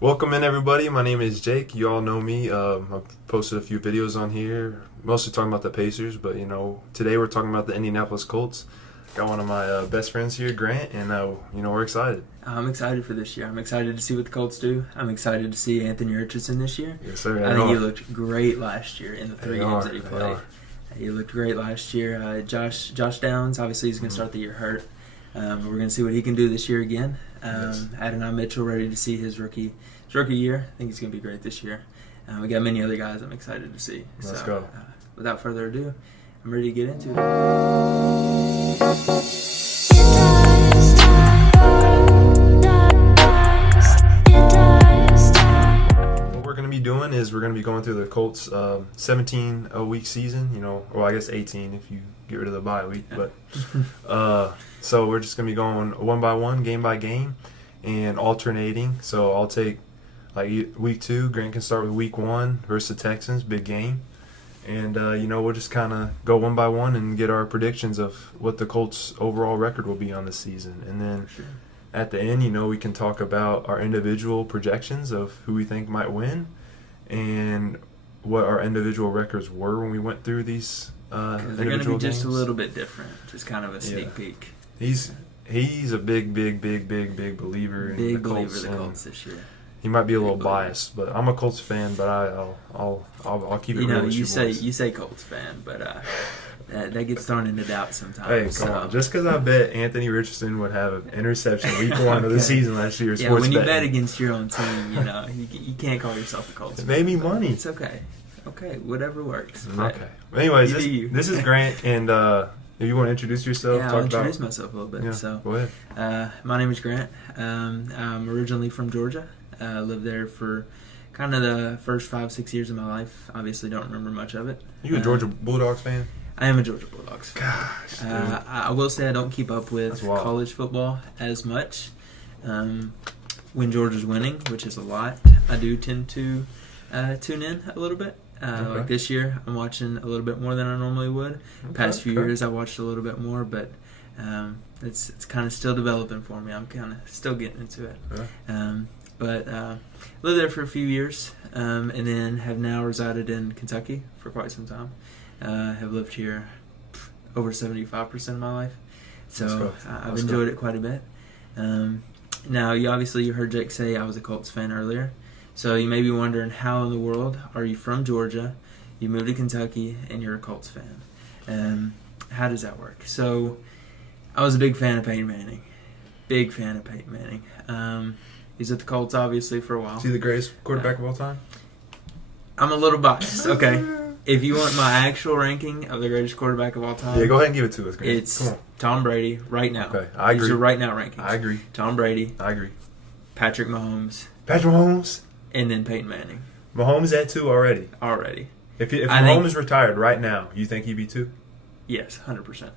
Welcome in, everybody. My name is Jake. You all know me. I've posted a few videos on here, mostly talking about the Pacers, but today we're talking about the Indianapolis Colts. Got one of my best friends here, Grant, and we're excited. I'm excited for this year. I'm excited to see what the Colts do. I'm excited to see Anthony Richardson this year. Yes, sir. I think he looked great last year in the three games that he played. He looked great last year. Josh Downs, obviously, he's going to start the year hurt. We're going to see what he can do this year again. Yes. Adonai Mitchell ready to see his rookie year. I think he's going to be great this year. We got many other guys I'm excited to see. Let's go. Without further ado, I'm ready to get into it. What we're going to be doing is we're going to be going through the Colts 17-week season, or I guess 18 if you get rid of the bye week. But so we're just going to be going one by one, game by game, and alternating. So I'll take week 2. Grant can start with week 1 versus the Texans, big game. And, we'll just kind of go one by one and get our predictions of what the Colts' overall record will be on the season. And then at the end, we can talk about our individual projections of who we think might win and what our individual records were when we went through these individual they're going to be just games. A little bit different, just kind of a sneak peek. He's a big believer in the Colts. The Colts this year. He might be a little biased, but I'm a Colts fan. But I'll keep it real with you boys. You say Colts fan, but that gets thrown into doubt sometimes. Hey, come on! Just because I bet Anthony Richardson would have an interception week 1 of the season last year, yeah, when you bet against your own team, you can't call yourself a Colts fan. It made me money. It's okay. Okay, whatever works. Okay. Anyways, this is Grant, and if you want to introduce yourself, I'll introduce myself a little bit. Yeah, so, go ahead. My name is Grant. I'm originally from Georgia. I lived there for kind of the first 5-6 years of my life. Obviously, don't remember much of it. You a Georgia Bulldogs fan? I am a Georgia Bulldogs fan. Gosh, I will say I don't keep up with college football as much. When Georgia's winning, which is a lot, I do tend to tune in a little bit. Like this year, I'm watching a little bit more than I normally would. Past few years, I watched a little bit more, but it's kind of still developing for me. I'm kind of still getting into it. But lived there for a few years, and then have now resided in Kentucky for quite some time. Have lived here over 75% of my life, so I've enjoyed it quite a bit. Now, you heard Jake say I was a Colts fan earlier, so you may be wondering how in the world are you from Georgia, you moved to Kentucky, and you're a Colts fan? How does that work? So I was a big fan of Peyton Manning. Big fan of Peyton Manning. He's at the Colts, obviously, for a while. Is he the greatest quarterback of all time? I'm a little biased, okay? If you want my actual ranking of the greatest quarterback of all time... Yeah, go ahead and give it to us, Grant. It's Tom Brady right now. Okay, I agree. These are right now rankings. I agree. Tom Brady. I agree. Patrick Mahomes. And then Peyton Manning. Mahomes at 2 already? Already. If Mahomes retired right now, you think he'd be 2? Yes, 100%.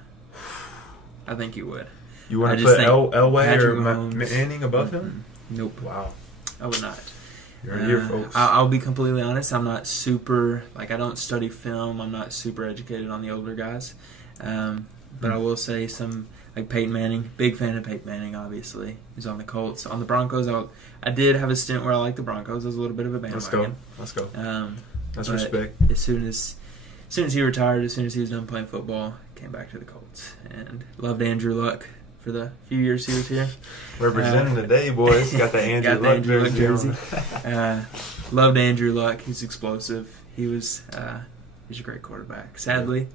I think he would. You want to put Elway or Manning above him? Nope. Wow. I would not. You're here, folks. I'll be completely honest. I'm not super, I don't study film. I'm not super educated on the older guys. But I will say Peyton Manning, big fan of Peyton Manning, obviously. He's on the Colts. On the Broncos, I did have a stint where I liked the Broncos. I was a little bit of a bandwagon. Let's go. That's respect. As soon as he retired, as soon as he was done playing football, came back to the Colts. And loved Andrew Luck for the few years he was here. Representing the day, boys. Got the Andrew Luck jersey. Loved Andrew Luck. He's explosive. He's a great quarterback. Sadly,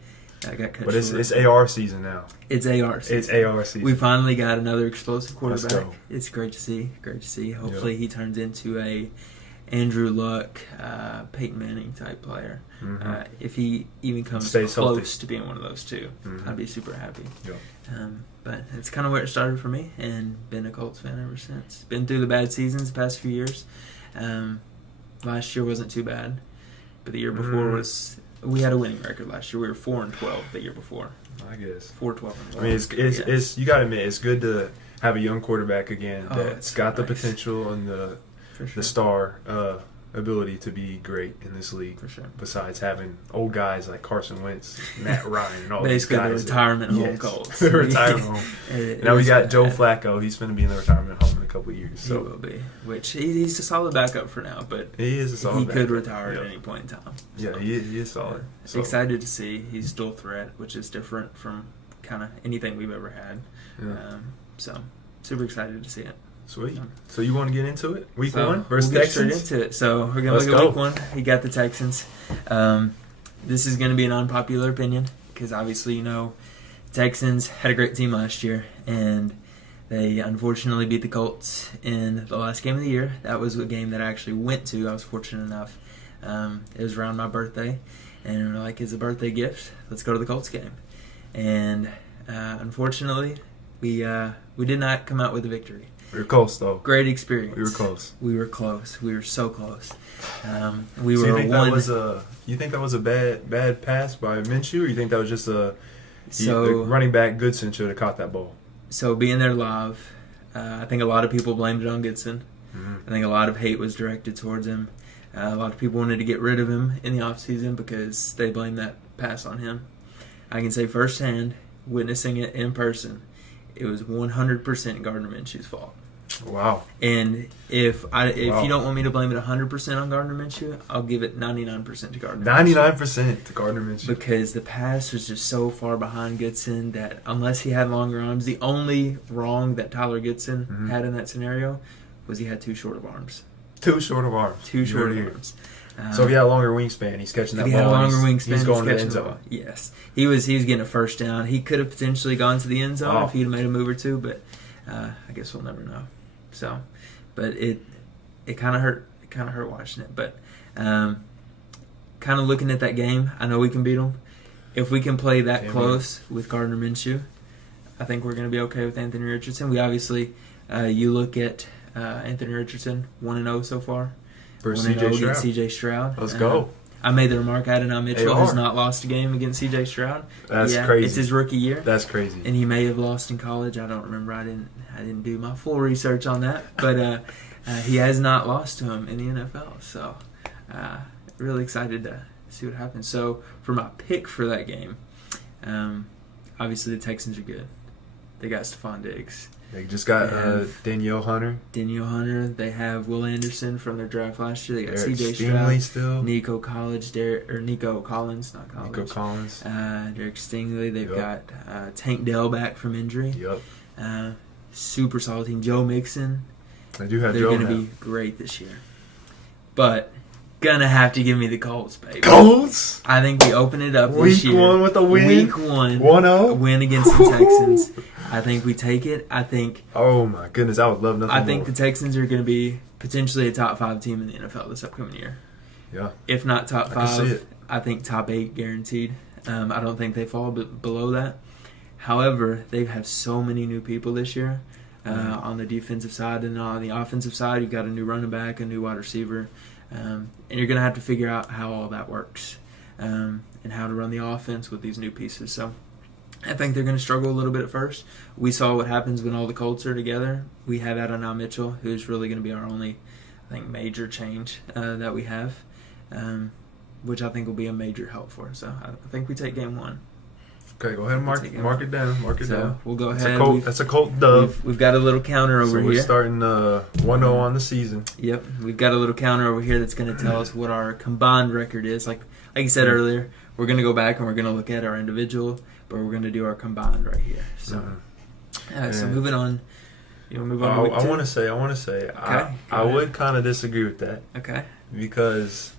I got cut short. But it's AR season now. It's AR season. It's AR season. We finally got another explosive quarterback. Let's go. It's great to see. Hopefully he turns into a Andrew Luck, Peyton Manning type player. Mm-hmm. If he even comes close to being one of those two, I'd be super happy. Yep. But it's kind of where it started for me, and been a Colts fan ever since. Been through the bad seasons the past few years. Last year wasn't too bad, but the year before we had a winning record last year. We were 4-12 the year before. I guess 4-12. I mean, it's you got to admit it's good to have a young quarterback again that's got the potential and the star. ability to be great in this league. For sure. Besides having old guys like Carson Wentz, Matt Ryan, and all Basically these guys. The retirement home Colts. The retirement home. Now we got Joe Flacco. He's going to be in the retirement home in a couple of years. So. He will be. Which he's a solid backup for now, but he is a solid he backup. Could retire at any point in time. Yeah, he is solid. So. Excited to see he's dual threat, which is different from kind of anything we've ever had. Yeah. So super excited to see it. Sweet. So you want to get into it? Week so 1 versus we'll get Texans? straight into it. So we're going to look at week 1. We got the Texans. This is going to be an unpopular opinion because obviously, Texans had a great team last year, and they unfortunately beat the Colts in the last game of the year. That was a game that I actually went to. I was fortunate enough. It was around my birthday, and we're like, it's a birthday gift. Let's go to the Colts game. And unfortunately, we did not come out with a victory. We were close, though. Great experience. We were close. We were close. We were so close. So you think that was a bad pass by Minshew, or you think that was just the running back Goodson should have caught that ball? So being there live, I think a lot of people blamed it on Goodson. Mm-hmm. I think a lot of hate was directed towards him. A lot of people wanted to get rid of him in the offseason because they blamed that pass on him. I can say firsthand, witnessing it in person, it was 100% Gardner Minshew's fault. Wow. And if you don't want me to blame it 100% on Gardner Minshew, I'll give it 99% to Gardner Minshew. 99% to Gardner Minshew. Because the pass was just so far behind Goodson that unless he had longer arms, the only wrong that Tyler Goodson had in that scenario was he had too short of arms. Too short of arms. So if he had a longer wingspan, he's catching that ball. If he had a longer wingspan, he's going to the end zone. Yes. He was getting a first down. He could have potentially gone to the end zone if he had made a move or two, but I guess we'll never know. So, but it kind of hurt. It kind of hurt watching it. But kind of looking at that game, I know we can beat them. If we can play that close with Gardner Minshew, I think we're going to be okay with Anthony Richardson. We obviously, you look at Anthony Richardson, 1-0 so far. Versus C.J. Stroud. Let's go. I made the remark, Adonai Mitchell has not lost a game against C.J. Stroud. That's crazy. It's his rookie year. That's crazy. And he may have lost in college. I don't remember. I didn't do my full research on that. But he has not lost to him in the NFL. So really excited to see what happens. So for my pick for that game, obviously the Texans are good. They got Stephon Diggs. They just got Danielle Hunter. They have Will Anderson from their draft last year. They got C.J. Stroud still. Nico Collins, Derek Collins. Derek Stingley. They've got Tank Dell back from injury. Yep. Super solid team. Joe Mixon. They do have They're Joe going to be great this year. But gonna have to give me the Colts, baby. Colts? I think we open it up this year. Week 1 with a win? Week 1. 1-0? Win against the Texans. I think we take it. Oh my goodness, I would love nothing more. I think the Texans are going to be potentially a top 5 team in the NFL this upcoming year. Yeah. If not top 5, I can see it. I think top 8 guaranteed. I don't think they fall below that. However, they have so many new people this year on the defensive side, and on the offensive side, you've got a new running back, a new wide receiver, and you're going to have to figure out how all that works and how to run the offense with these new pieces. So I think they're going to struggle a little bit at first. We saw what happens when all the Colts are together. We have Adonai Mitchell, who's really going to be our only, I think, major change that we have, which I think will be a major help for us. So I think we take game 1. Okay, go ahead and mark it down. We'll go ahead. That's a Colt dub. We've got a little counter over here. So we're starting 1-0 on the season. Yep, we've got a little counter over here that's going to tell us what our combined record is. Like you said earlier, we're going to go back and we're going to look at our individual, but we're going to do our combined right here. So, so moving on. You want to move on to week 2? I want to say, Okay, I would kind of disagree with that. Okay. Because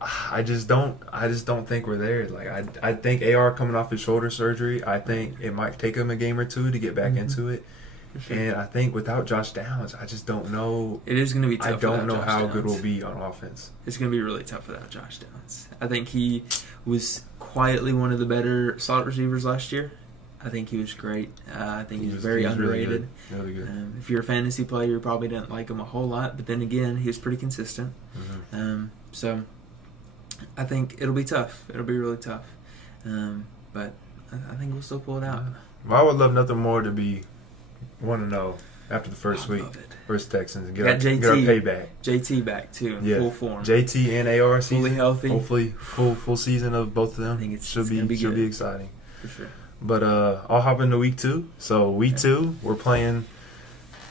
I just don't think we're there. Like I think AR coming off his shoulder surgery, I think it might take him a game or 2 to get back into it. Sure. And I think without Josh Downs, I just don't know. It is going to be tough. I don't know how Downs. good we'll be on offense. It's going to be really tough without Josh Downs. I think he was quietly one of the better slot receivers last year. I think he was great. I think he's very underrated. Really good. If you're a fantasy player, you probably didn't like him a whole lot. But then again, he was pretty consistent. So I think it'll be tough. It'll be really tough. But I think we'll still pull it out. Well, I would love nothing more to be 1-0 after the first week versus Texans and get JT, our payback. JT back too in full form. JT and AR season, fully healthy. Hopefully full season of both of them. I think it should be exciting for sure. But I'll hop into week 2. So week 2, we're playing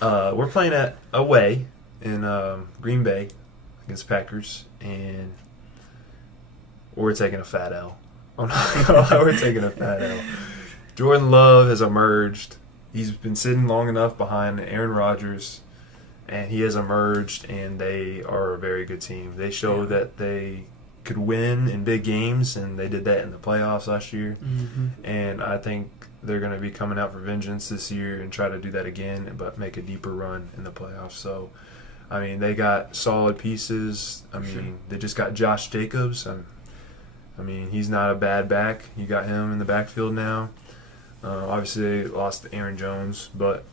at away in Green Bay against Packers, and we're taking a fat L. I'm not gonna lie, we're taking a fat L. Jordan Love has emerged. He's been sitting long enough behind Aaron Rodgers, and he has emerged, and they are a very good team. They showed that they could win in big games, and they did that in the playoffs last year. Mm-hmm. And I think they're going to be coming out for vengeance this year and try to do that again, but make a deeper run in the playoffs. So, I mean, they got solid pieces. I mean, they just got Josh Jacobs. I mean, he's not a bad back. You got him in the backfield now. Obviously, they lost Aaron Jones, but,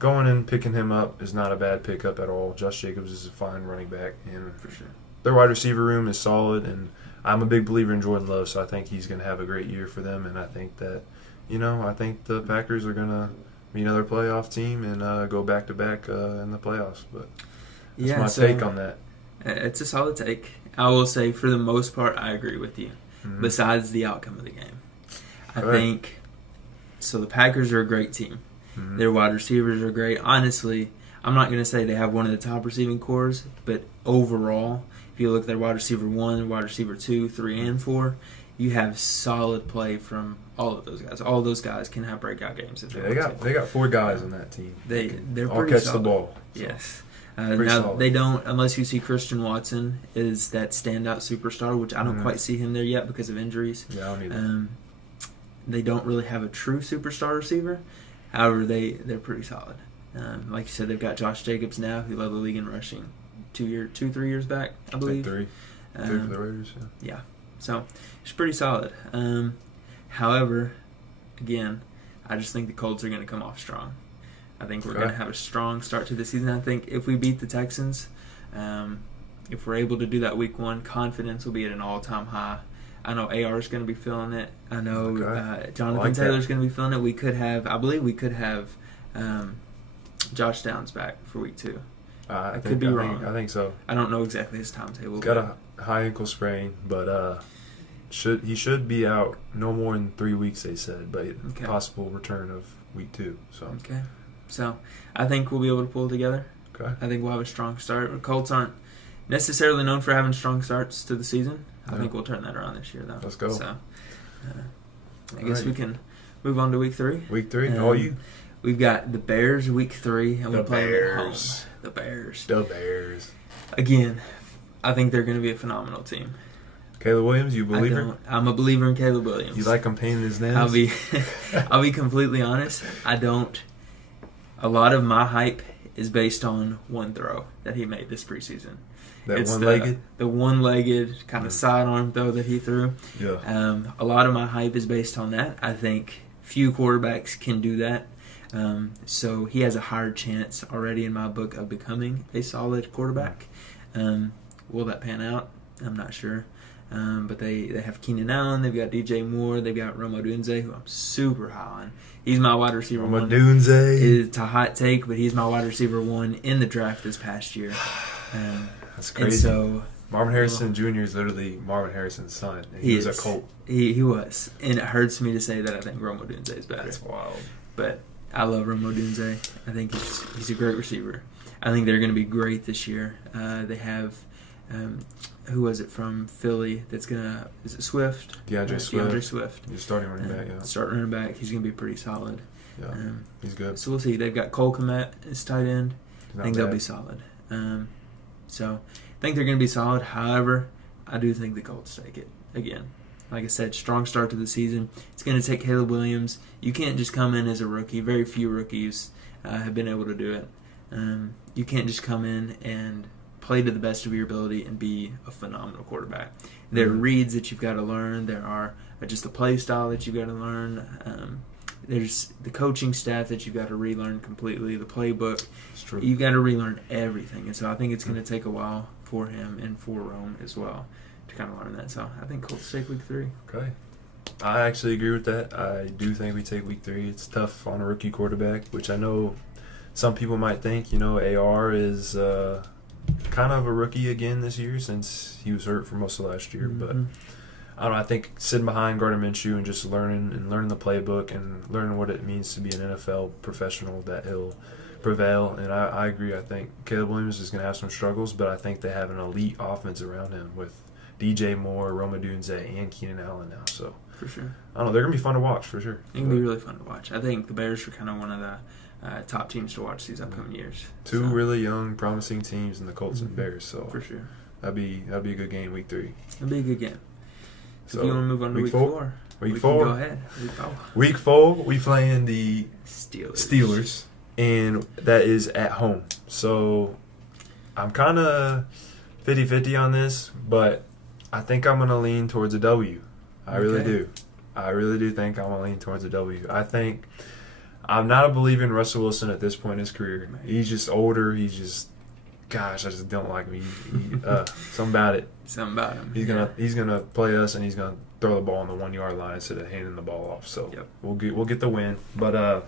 going and picking him up is not a bad pickup at all. Josh Jacobs is a fine running back, and for sure, their wide receiver room is solid, and I'm a big believer in Jordan Love, so I think he's going to have a great year for them, and I think that, I think the Packers are going to be another playoff team and go back-to-back in the playoffs. But that's my take on that. It's a solid take. I will say, for the most part, I agree with you, besides the outcome of the game. I think, so the Packers are a great team. Mm-hmm. Their wide receivers are great. Honestly, I'm not going to say they have one of the top receiving cores, but overall, if you look at their wide receiver 1, wide receiver 2, 3, and 4, you have solid play from all of those guys. All of those guys can have breakout games. If they got 4 guys on that team. They're all pretty catch solid. The ball. So. Yes. Now, they don't, unless you see Christian Watson is that standout superstar, which I don't quite see him there yet because of injuries. Yeah, I don't either. They don't really have a true superstar receiver. However, they're pretty solid. Like you said, they've got Josh Jacobs now, who led the league in rushing 3 years back, I believe. 3 for the Raiders, yeah. So, it's pretty solid. However, again, I just think the Colts are going to come off strong. I think we're going to have a strong start to the season. I think if we beat the Texans, if we're able to do that week 1, confidence will be at an all-time high. I know AR is going to be feeling it. I know Jonathan Taylor's going to be feeling it. I believe we could have Josh Downs back for week 2. I could be wrong. I think so. I don't know exactly his timetable. He's got a high ankle sprain, but he should be out no more than 3 weeks, they said, but possible return of week 2. So I think we'll be able to pull it together. Okay. I think we'll have a strong start. The Colts aren't necessarily known for having strong starts to the season. I think we'll turn that around this year, though. Let's go. So, I guess we can move on to week 3. Week 3? All you? We've got the Bears week 3, and we play them at home. The Bears. Again, I think they're going to be a phenomenal team. Caleb Williams, you believer? I'm a believer in Caleb Williams. You like him painting his nails? I'll be completely honest. I don't. A lot of my hype is based on one throw that he made this preseason. It's one-legged? The one-legged kind of sidearm throw that he threw. Yeah. A lot of my hype is based on that. I think few quarterbacks can do that. So he has a higher chance already in my book of becoming a solid quarterback. Will that pan out? I'm not sure. But they have Keenan Allen, they've got DJ Moore, they've got Rome Odunze, who I'm super high on. He's my wide receiver Rome 1. Odunze. It's a hot take, but he's my wide receiver 1 in the draft this past year. That's crazy. And so, Marvin Harrison Jr. is literally Marvin Harrison's son. And he was a Colt. He was. And it hurts me to say that I think Rome Odunze is better. That's wild. But I love Rome Odunze. I think he's a great receiver. I think they're going to be great this year. They have... who was it from Philly that's going to... Is it Swift? DeAndre Swift. He's starting running back, yeah. Starting running back. He's going to be pretty solid. Yeah, he's good. So we'll see. They've got Cole Kmet as tight end. I think they'll be solid. So I think they're going to be solid. However, I do think the Colts take it. Again, like I said, strong start to the season. It's going to take Caleb Williams. You can't just come in as a rookie. Very few rookies have been able to do it. You can't just come in and play to the best of your ability and be a phenomenal quarterback. There are reads that you've got to learn. There are just the play style that you've got to learn. There's the coaching staff that you've got to relearn completely. The playbook. It's true. You've got to relearn everything. And so I think it's going to take a while for him and for Rome as well to kind of learn that. So I think Colts take week 3. Okay. I actually agree with that. I do think we take week 3. It's tough on a rookie quarterback, which I know some people might think, AR is kind of a rookie again this year since he was hurt for most of last year. But I don't know. I think sitting behind Gardner Minshew and just learning the playbook and learning what it means to be an NFL professional, that he'll prevail. And I agree. I think Caleb Williams is going to have some struggles, but I think they have an elite offense around him with DJ Moore, Rome Odunze, and Keenan Allen now. So for sure, I don't know. They're going to be fun to watch for sure. It's going to be really fun to watch. I think the Bears are kind of one of the top teams to watch these upcoming years. Two really young, promising teams in the Colts and Bears. So for sure, that'd be a good game, week 3. It'd be a good game. So if you want to move on to week 4, Week 4. Go ahead. Week 4, we playing the Steelers, and that is at home. So I'm kind of 50-50 on this, but I think I'm going to lean towards a W. I really do. I really do think I'm going to lean towards a W. I think I'm not a believer in Russell Wilson at this point in his career. He's just older. He's just, gosh, I just don't like him. Something about it. Something about him. He's gonna play us, and he's gonna throw the ball on the 1-yard line instead of handing the ball off. So we'll get the win. But I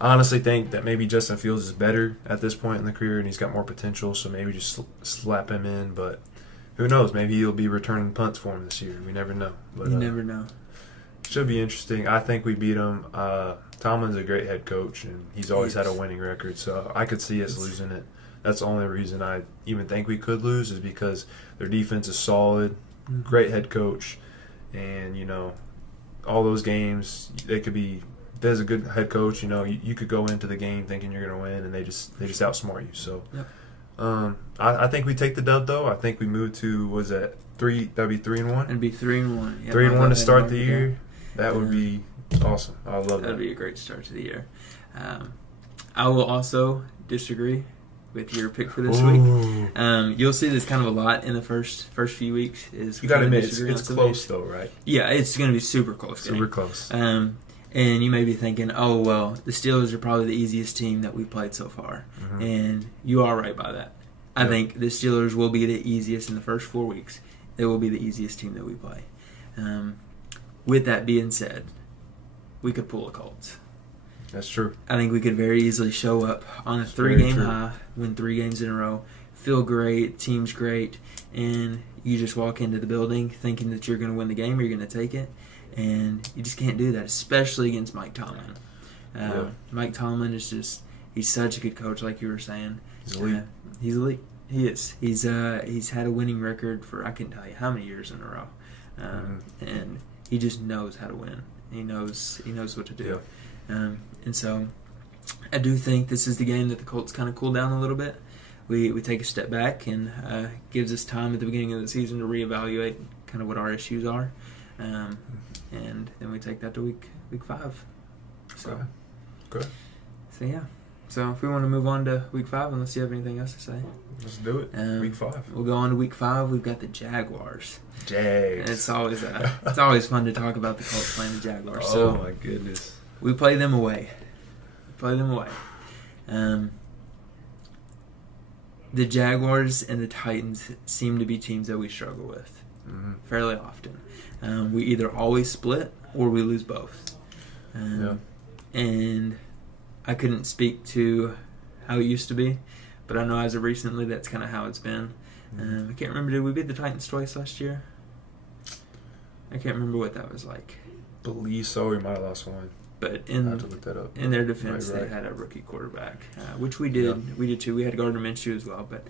honestly think that maybe Justin Fields is better at this point in the career, and he's got more potential. So maybe just slap him in. But who knows? Maybe he'll be returning punts for him this year. We never know. But, you never know. Should be interesting. I think we beat him. Tomlin's a great head coach, and he's always had a winning record. So I could see us losing it. That's the only reason I even think we could lose is because their defense is solid, great head coach, and all those games they could be. There's a good head coach. You could go into the game thinking you're going to win, and they just outsmart you. So, I think we take the dub though. I think we move to 3. That'd be 3-1. It'd be 3-1. 3-1 to start the year. That would be awesome. I love that. That'd be a great start to the year. I will also disagree with your pick for this week. You'll see this kind of a lot in the first few weeks. You got to admit, it's close though, right? Yeah, it's going to be super close. Super close. And you may be thinking, oh, well, the Steelers are probably the easiest team that we've played so far. And you are right by that. I think the Steelers will be the easiest in the first 4 weeks. They will be the easiest team that we play. With that being said, we could pull a Colts. That's true. I think we could very easily show up on a 3-game high, win 3 games in a row, feel great, team's great, and you just walk into the building thinking that you're going to win the game or you're going to take it, and you just can't do that, especially against Mike Tomlin. Mike Tomlin is he's such a good coach, like you were saying. He's elite. He's elite. He is. He's had a winning record for I can't tell you how many years in a row, and he just knows how to win. He knows what to do. And so I do think this is the game that the Colts kind of cool down a little bit. We take a step back and gives us time at the beginning of the season to reevaluate kind of what our issues are. And then we take that to week 5. So, good. So, yeah. So if we want to move on to week 5, unless you have anything else to say. Let's do it. Week 5. We'll go on to week 5. We've got the Jaguars. Jags. And it's always fun to talk about the Colts playing the Jaguars. So my goodness. We play them away. The Jaguars and the Titans seem to be teams that we struggle with fairly often. We either always split or we lose both. And I couldn't speak to how it used to be, but I know as of recently that's kind of how it's been. I can't remember, did we beat the Titans twice last year? I can't remember what that was like. Believe so. We might have lost one. But I have to look that up. In their defense, they had a rookie quarterback, which we did. Yeah. We did too. We had Gardner Minshew as well. But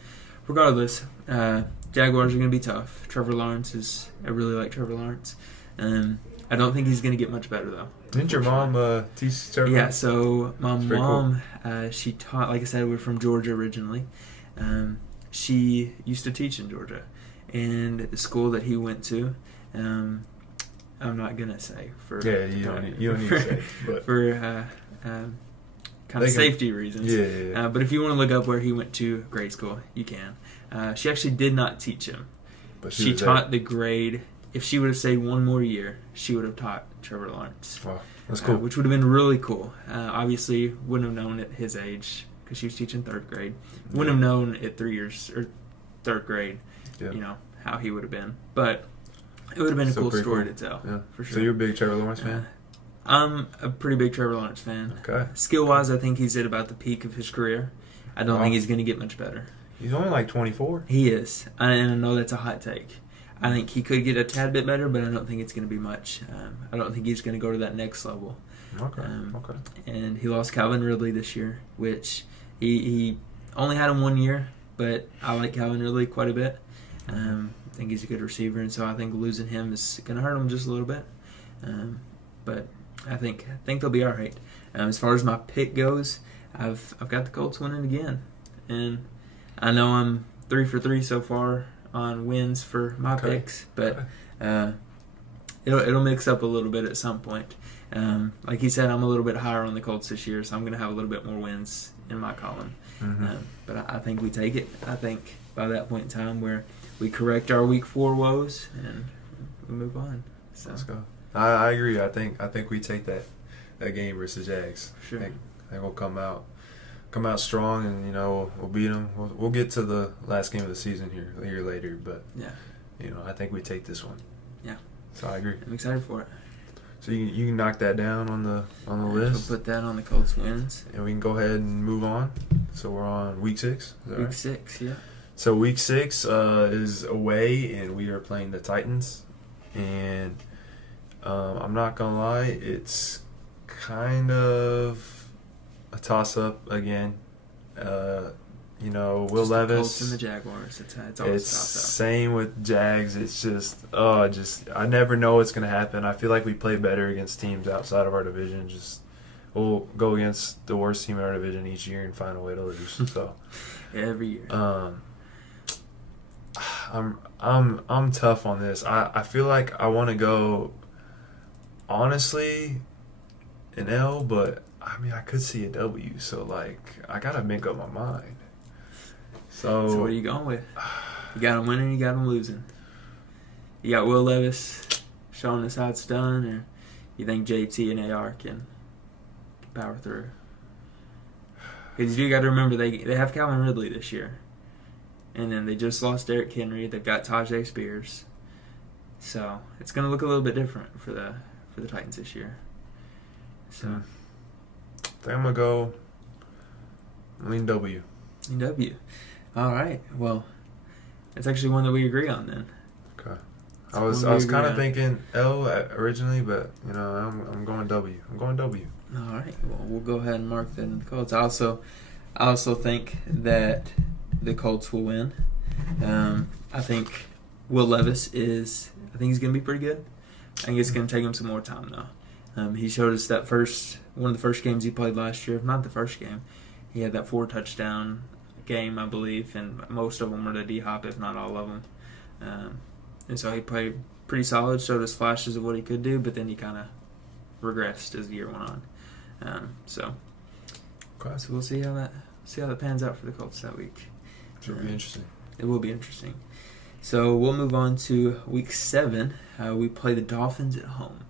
regardless, Jaguars are going to be tough. Trevor Lawrence I really like Trevor Lawrence. I don't think he's going to get much better though. Didn't your mom teach Trevor? Yeah. So my mom, cool. She taught. Like I said, we're from Georgia originally. She used to teach in Georgia, and at the school that he went to. I'm not gonna say for you don't need to say, but for kind of safety reasons. Yeah. But if you want to look up where he went to grade school, you can. She actually did not teach him. But she taught the grade. If she would have stayed one more year, she would have taught Trevor Lawrence. Wow, that's cool. Which would have been really cool. Obviously, wouldn't have known at his age because she was teaching 3rd grade. Wouldn't have known at 3 years or 3rd grade. How he would have been, but. It would have been a cool story to tell, for sure. So you're a big Trevor Lawrence fan? I'm a pretty big Trevor Lawrence fan. Okay. Skill-wise, I think he's at about the peak of his career. I don't think he's going to get much better. He's only like 24. He is. And I know that's a hot take. I think he could get a tad bit better, but I don't think it's going to be much. I don't think he's going to go to that next level. Okay. And he lost Calvin Ridley this year, which he only had him 1 year, but I like Calvin Ridley quite a bit. I think he's a good receiver, and so I think losing him is going to hurt him just a little bit. But I think they'll be all right. As far as my pick goes, I've got the Colts winning again, and I know I'm 3 for 3 so far on wins for my picks, but it'll mix up a little bit at some point. Like he said, I'm a little bit higher on the Colts this year, so I'm going to have a little bit more wins in my column. But I think we take it. I think by that point in time where we correct our Week 4 woes and we move on. So. Let's go. I agree. I think we take that game versus Jags. Sure. I think we'll come out strong, and we'll beat them. We'll get to the last game of the season here a year later, but I think we take this one. Yeah. So I agree. I'm excited for it. So you can knock that down on the list. We'll put that on the Colts wins, and we can go ahead and move on. So we're on Week 6. Week 6, yeah. So Week 6 is away, and we are playing the Titans. And I'm not gonna lie, it's kind of a toss-up again. Will just Levis. The Colts and the Jaguars. It's always a toss-up. Same with Jags. It's just I never know what's gonna happen. I feel like we play better against teams outside of our division. We'll go against the worst team in our division each year and find a way to lose. So every year. I'm tough on this. I feel like I want to go honestly an L, but I mean I could see a W. So I gotta make up my mind. So what are you going with? You got him winning, you got him losing. You got Will Levis showing us how it's done, or you think JT and AR can power through? Because you got to remember they have Calvin Ridley this year, and then they just lost Derrick Henry. They've got Tajay Spears, so it's going to look a little bit different for the Titans this year. So I think I'm gonna lean W. W. All right. Well, it's actually one that we agree on then. Okay. I was kind of thinking L originally, but I'm going W. I'm going W. All right. Well, we'll go ahead and mark that in the Colts. I also think that the Colts will win. I think Will Levis he's going to be pretty good. I think it's going to take him some more time though. He showed us that one of the first games he played last year, if not the first game. He had that 4 touchdown game, I believe, and most of them were to D-Hop, if not all of them. And so he played pretty solid, showed us flashes of what he could do, but then he kind of regressed as the year went on. So we'll see how that pans out for the Colts that week. It'll be interesting. It will be interesting. So we'll move on to Week 7. We play the Dolphins at home.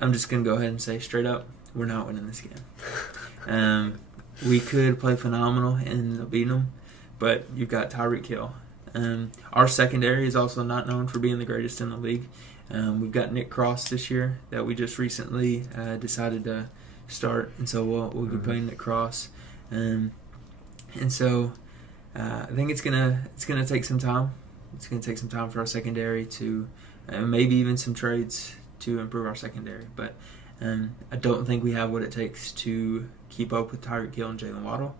I'm just going to go ahead and say straight up, we're not winning this game. We could play phenomenal and beat them, but you've got Tyreek Hill. Our secondary is also not known for being the greatest in the league. We've got Nick Cross this year that we just recently decided to start, and so we'll be playing Nick Cross. And so I think it's gonna take some time. It's gonna take some time for our secondary to maybe even some trades to improve our secondary, but I don't think we have what it takes to keep up with Tyreek Hill and Jalen Waddle.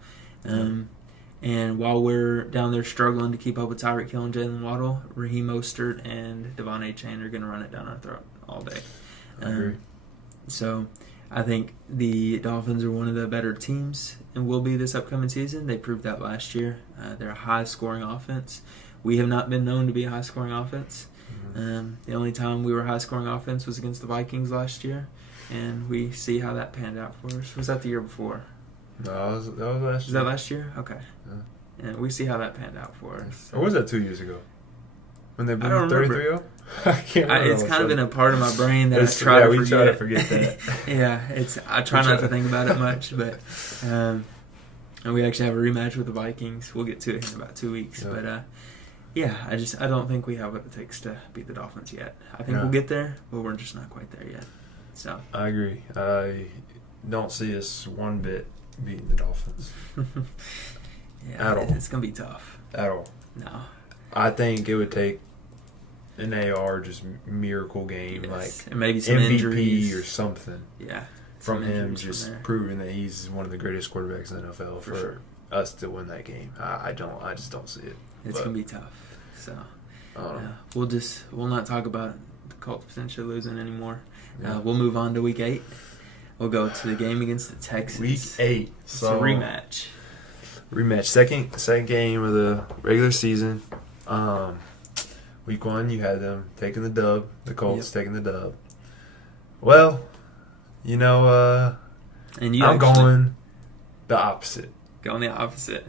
And while we're down there struggling to keep up with Tyreek Hill and Jalen Waddle, Raheem Mostert and Devon A-Chain are going to run it down our throat all day. I agree. So I think the Dolphins are one of the better teams and will be this upcoming season. They proved that last year. They're a high-scoring offense. We have not been known to be a high-scoring offense. The only time we were a high-scoring offense was against the Vikings last year, and we see how that panned out for us. Was that the year before? No, that was last year. Was that last year? Okay. Yeah. And we see how that panned out for us. Or was that 2 years ago? When they beat 33-0? I can't remember. It's kind of been a part of my brain that I try to forget. We try to forget that. Yeah, I try not to think about it much, but and we actually have a rematch with the Vikings. We'll get to it in about 2 weeks. Yeah. But I don't think we have what it takes to beat the Dolphins yet. I think we'll get there, but we're just not quite there yet. So I agree. I don't see us one bit beating the Dolphins. Yeah, at all. It's gonna be tough. At all. No. I think it would take an AR just miracle game, like and maybe some MVP injuries or something. Yeah. From him just proving that he's one of the greatest quarterbacks in the NFL for sure. us to win that game. I just don't see it. It's gonna be tough. So know. we'll not talk about the Colts potentially losing anymore. Yeah. We'll move on to week 8. We'll go to the game against the Texans. Week 8. It's a rematch. Second game of the regular season. Week 1, you had them taking the dub. The Colts taking the dub. Well, and I'm going the opposite. Going the opposite.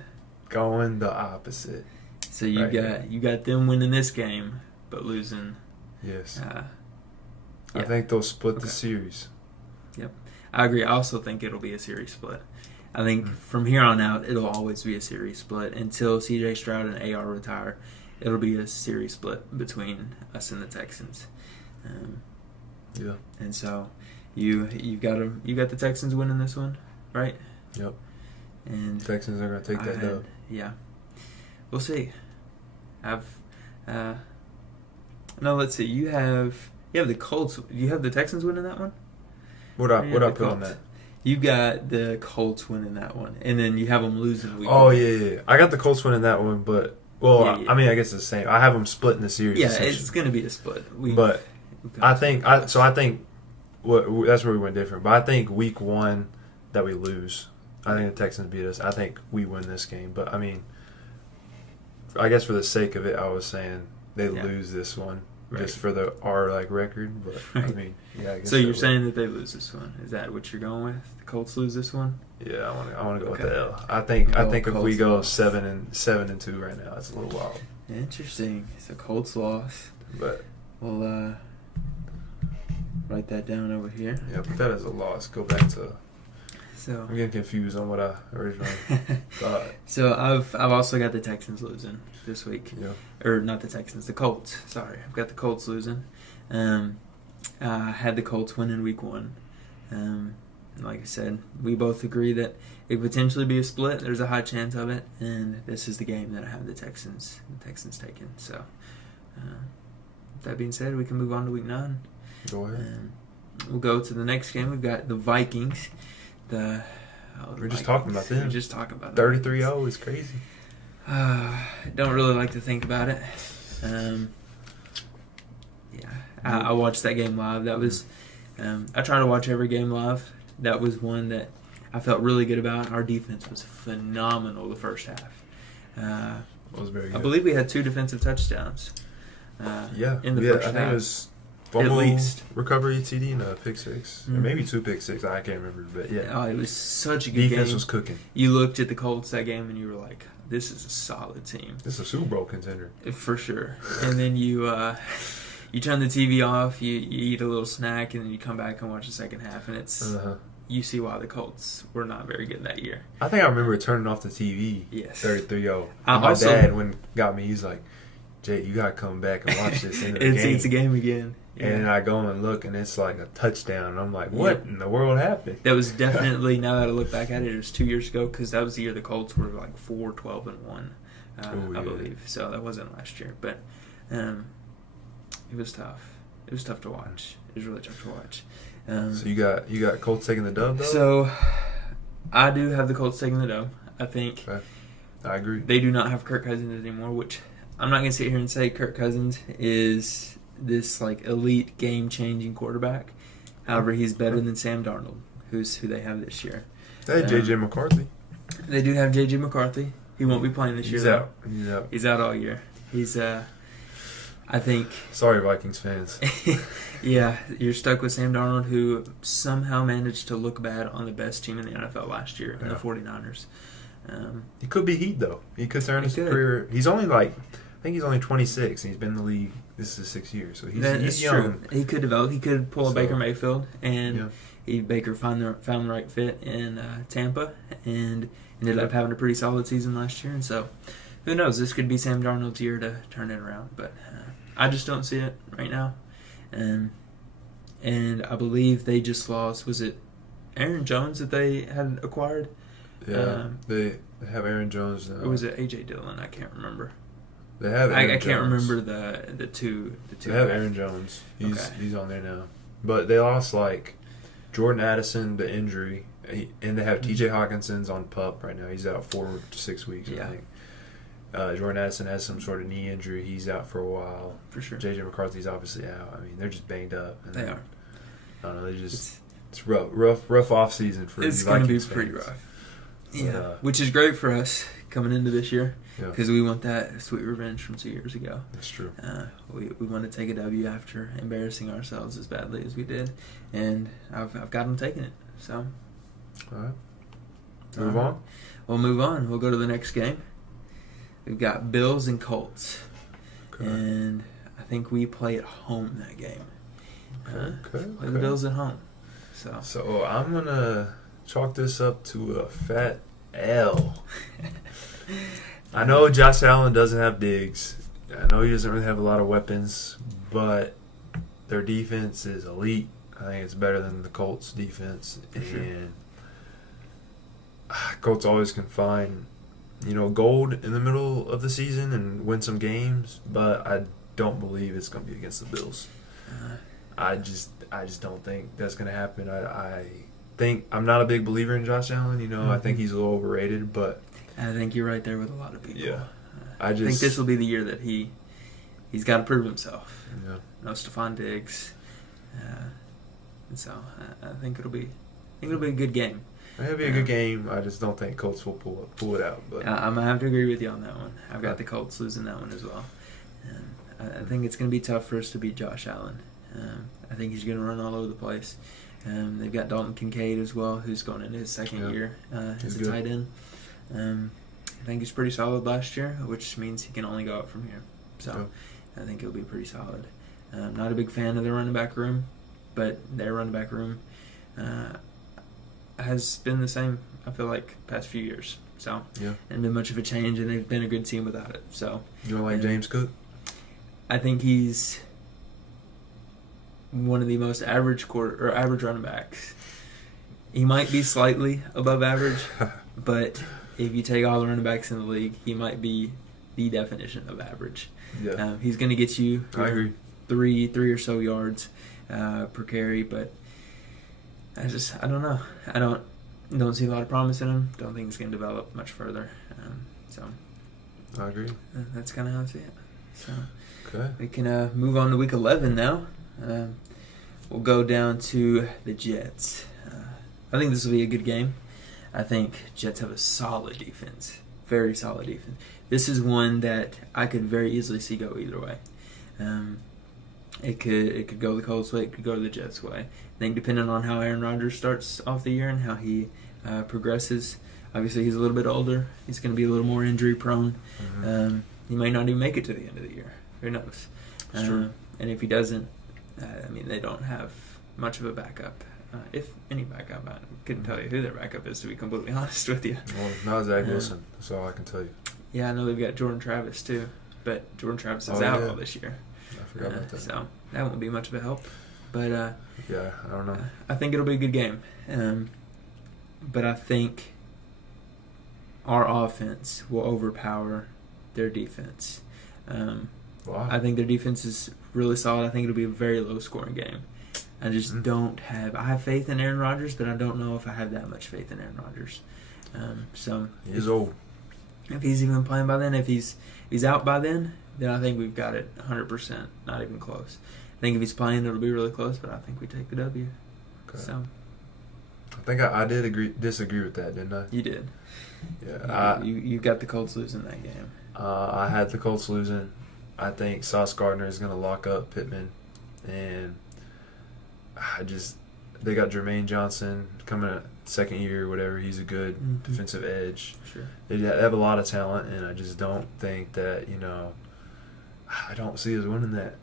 Going the opposite. So you got them winning this game, but losing. Yes. I think they'll split the series. Yep. I agree. I also think it'll be a series split. I think from here on out, it'll always be a series split until C.J. Stroud and AR retire. It'll be a series split between us and the Texans. Yeah. And so you got the Texans winning this one, right? Yep. And Texans are going to take that dub. Yeah. We'll see. No, let's see. You have the Colts. Do you have the Texans winning that one? What I put on that? You got the Colts winning that one, and then you have them losing week. Oh yeah. I got the Colts winning that one, but I mean, I guess it's the same. I have them splitting the series. Yeah, it's going to be a split. I think that's where we went different. But I think week 1 that we lose. I think the Texans beat us. I think we win this game. But I mean, I guess for the sake of it, I was saying they lose this one. Just for our record, but I mean, I guess so you're saying that they lose this one? Is that what you're going with? The Colts lose this one? Yeah, I want to go with the L. I think if we go 7-2 right now, it's a little wild. Interesting. So Colts lost. But we'll write that down over here. Yeah, put that as a loss. Go back to. So I'm getting confused on what I originally thought. So I've also got the Texans losing this week. Yeah. Or not the Texans, the Colts. Sorry, I've got the Colts losing. I had the Colts winning week 1. Like I said, we both agree that it could potentially be a split. There's a high chance of it, and this is the game that I have the Texans taking. So, that being said, we can move on to week 9. Go ahead. We'll go to the next game. We've got the Vikings. We're just talking about them. We're just talking about 33-0 is crazy. Don't really like to think about it. I watched that game live. That was I try to watch every game live. That was one that I felt really good about. Our defense was phenomenal the first half. It was very good. I believe we had 2 defensive touchdowns. In the first half. I think it was fumble, recovery, TD, and a pick 6. Or maybe 2 pick 6. I can't remember, but yeah. Oh, it was such a good game. Defense was cooking. You looked at the Colts that game and you were like, this is a solid team. This is a Super Bowl contender. For sure. And then you turn the TV off, you eat a little snack, and then you come back and watch the second half, and it's you see why the Colts were not very good that year. I think I remember turning off the TV. Yes. 33-0. My dad got me, he's like, Jay, you got to come back and watch this end of the game. It's a game again. Yeah. And I go and look, and it's like a touchdown. And I'm like, what in the world happened? That was definitely, now that I look back at it, it was 2 years ago, because that was the year the Colts were 4-12-1, I believe. So that wasn't last year. But it was tough. It was tough to watch. It was really tough to watch. So you got Colts taking the dub, though? So I do have the Colts taking the dub. I think I agree. They do not have Kirk Cousins anymore, which I'm not going to sit here and say Kirk Cousins is this elite game-changing quarterback. However, he's better than Sam Darnold, who they have this year. They had J.J. McCarthy. They do have J.J. McCarthy. He won't be playing this year. He's out. He's out all year. He's I think. Sorry, Vikings fans. Yeah, you're stuck with Sam Darnold, who somehow managed to look bad on the best team in the NFL last year, in the 49ers. He could be heat, though. He could turn his career. He's only I think he's only 26, and he's been in the league. This is 6 years, so he's young. True. He could develop. He could pull a Baker Mayfield, and Baker found the right fit in Tampa, and ended up having a pretty solid season last year. And so, who knows? This could be Sam Darnold's year to turn it around, but I just don't see it right now. And and I believe they just lost. Was it Aaron Jones that they had acquired? Yeah, they have Aaron Jones now. Or was it A.J. Dillon? I can't remember. They have Aaron I Jones. can't remember the two. They have Aaron Jones. He's on there now. But they lost like Jordan Addison to injury, and they have T.J. Hawkinson's on PUP right now. He's out 4 to 6 weeks, I think. Jordan Addison has some sort of knee injury. He's out for a while. For sure. J.J. McCarthy's obviously out. I mean, they're just banged up. And they are. I don't know. It's rough off season for It's going to be fans. pretty rough. Yeah, which is great for us coming into this year because we want that sweet revenge from 2 years ago. That's true. We want to take a W after embarrassing ourselves as badly as we did, and I've got them taking it. So, all right, move on. We'll move on. We'll go to the next game. We've got Bills and Colts, and I think we play at home that game. Play the Bills at home. So I'm gonna chalk this up to a fat L. I know Josh Allen doesn't have Diggs. I know he doesn't really have a lot of weapons, but their defense is elite. I think it's better than the Colts' defense. And Colts always can find, gold in the middle of the season and win some games, but I don't believe it's going to be against the Bills. I just don't think that's going to happen. I think I'm not a big believer in Josh Allen. I think he's a little overrated, but I think you're right there with a lot of people. Yeah, I think this will be the year that he's got to prove himself. Yeah, no Stephon Diggs, and so I think it'll be a good game. It'll be a good game. I just don't think Colts will pull it out. But I'm gonna have to agree with you on that one. I've got the Colts losing that one as well. I think it's gonna be tough for us to beat Josh Allen. I think he's gonna run all over the place. They've got Dalton Kincaid as well, who's going into his second year as a tight end. I think he's pretty solid last year, which means he can only go up from here. So I think he'll be pretty solid. I'm not a big fan of their running back room, but their running back room has been the same, I feel like, past few years. So and been much of a change, and they've been a good team without it. So you don't like James Cook? I think he's one of the most average running backs. He might be slightly above average, but if you take all the running backs in the league, he might be the definition of average. Yeah. He's going to get you I agree. three or so yards per carry, but I don't know. I don't see a lot of promise in him. Don't think he's going to develop much further. So I agree. That's kind of how I see it. So okay, we can move on to week 11 now. We'll go down to the Jets. I think this will be a good game. I think Jets have a solid defense, very solid defense. This is one that I could very easily see go either way. It could go the Colts way, it could go the Jets way. I think depending on how Aaron Rodgers starts off the year and how he progresses. Obviously, he's a little bit older. He's going to be a little more injury prone. Mm-hmm. He might not even make it to the end of the year. Who knows? Sure. And if he doesn't, they don't have much of a backup. If any backup, I couldn't tell you who their backup is, to be completely honest with you. Well, not Zach Wilson. That's all I can tell you. Yeah, I know they've got Jordan Travis too, but Jordan Travis is out all this year. I forgot about that. So that won't be much of a help. But I don't know. I think it'll be a good game. But I think our offense will overpower their defense. Wow. I think their defense is really solid. I think it'll be a very low-scoring game. I just don't have... I have faith in Aaron Rodgers, but I don't know if I have that much faith in Aaron Rodgers. He's old. If he's even playing by then, if he's out by then I think we've got it 100%, not even close. I think if he's playing, it'll be really close, but I think we take the W. Okay. So I think I did disagree with that, didn't I? You did. Yeah. You got the Colts losing that game. I had the Colts losing. I think Sauce Gardner is going to lock up Pittman, and they got Jermaine Johnson coming at second year or whatever. He's a good defensive edge. Sure. They have a lot of talent, and I just don't think that, I don't see us winning that.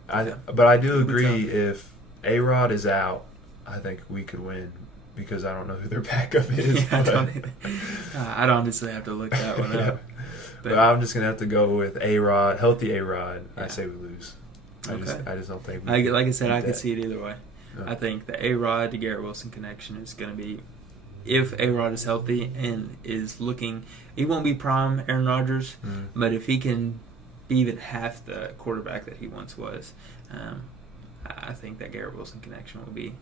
But I do agree if A-Rod is out, I think we could win because I don't know who their backup is. Yeah, I'd honestly have to look that one up. But I'm just going to have to go with A-Rod, healthy A-Rod. Yeah. I say we lose. I just don't think we like I said, I could see it either way. I think the A-Rod to Garrett Wilson connection is going to be, if A-Rod is healthy and is looking, he won't be prime Aaron Rodgers, but if he can be even half the quarterback that he once was, I think that Garrett Wilson connection will be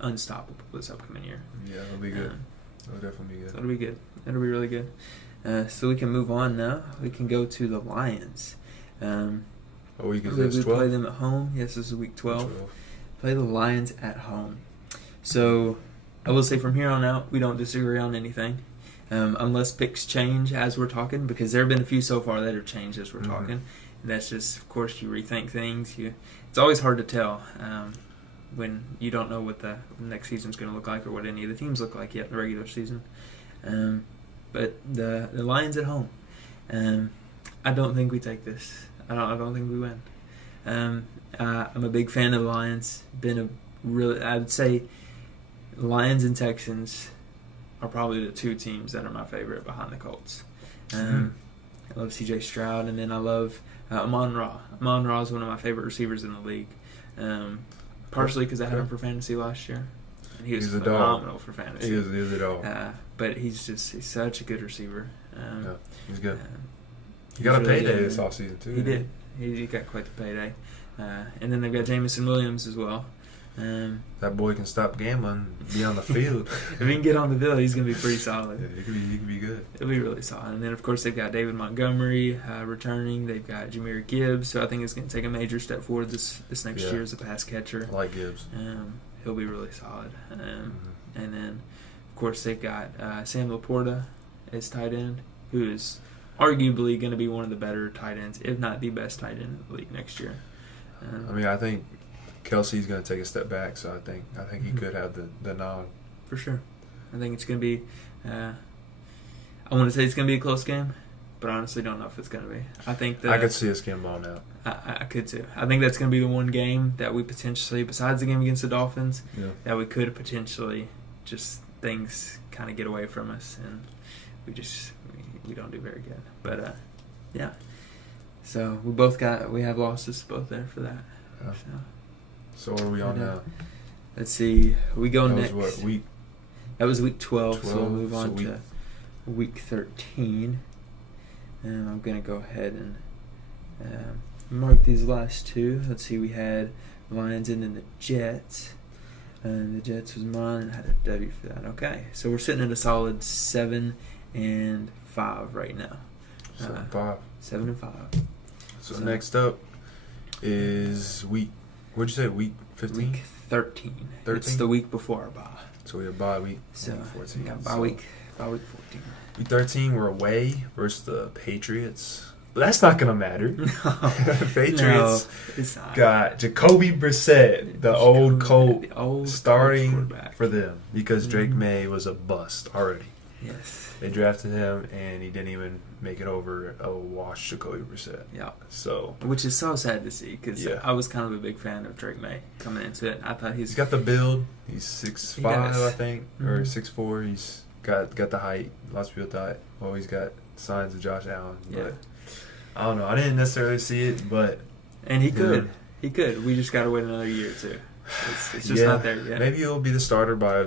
unstoppable this upcoming year. Yeah, it'll be good. It'll definitely be good. So it'll be good. It'll be really good. So we can move on now. We can go to the Lions. What week is we this? 12? play them at home. Yes, this is week 12. Play the Lions at home. So I will say from here on out, we don't disagree on anything. Unless picks change as we're talking, because there have been a few so far that have changed as we're talking. And that's just, of course, you rethink things. It's always hard to tell when you don't know what the next season's going to look like or what any of the teams look like yet in the regular season. But the Lions at home, I don't think we take this. I don't think we win. I'm a big fan of the Lions. I would say Lions and Texans are probably the two teams that are my favorite behind the Colts. I love C.J. Stroud, and then I love Amon-Ra. Amon-Ra is one of my favorite receivers in the league, partially because I had him for fantasy last year. And he was phenomenal for fantasy. He is a dog. But he's such a good receiver. He's good. He got a payday this offseason, too. He did. He got quite the payday. And then they've got Jameson Williams as well. That boy can stop gambling, be on the field. If he can get on the field, he's going to be pretty solid. Yeah, he could be good. It'll be really solid. And then, of course, they've got David Montgomery returning. They've got Jahmyr Gibbs, so I think it's going to take a major step forward this next year as a pass catcher. I like Gibbs. He'll be really solid. And then, of course, they've got Sam Laporta as tight end, who is arguably going to be one of the better tight ends, if not the best tight end in the league next year. I think Kelsey's going to take a step back, so I think he could have the nod. For sure. I think it's going to be I want to say it's going to be a close game, but I honestly don't know if it's going to be. I think I could see us getting blown out. I could too. I think that's going to be the one game that we potentially, besides the game against the Dolphins, that we could potentially just things kind of get away from us, and we don't do very good. But yeah. So we have losses both there for that. Yeah. So what are we on now? Let's see. We go next. Was what, week? That was week 12. So we'll move on to week 13. And I'm going to go ahead and mark these last two. Let's see. We had Lions and then the Jets. And the Jets was mine and I had a W for that. Okay. So we're sitting at a solid 7-5 right now. 7-5. 7-5. So next up is week. What'd you say? Week 15? Week 13. It's the week before our bye. So we have bye week. So week 14. Yeah, bye week 14. Week 13, we're away versus the Patriots. But that's not going to matter. Patriots got Jacoby Brissett, the old Colt, starting for them because Drake May was a bust already. Yes. They drafted him, and he didn't even make it over a wash Jacoby Brissett. Yeah. So, which is so sad to see because I was kind of a big fan of Drake May coming into it. I thought he's got the build. He's 6'5", I think, or 6'4". He's got the height. Lots of people thought, he's got signs of Josh Allen. But I don't know. I didn't necessarily see it, but and he could. He could. We just got to wait another year or two. It's just not there yet. Maybe he'll be the starter by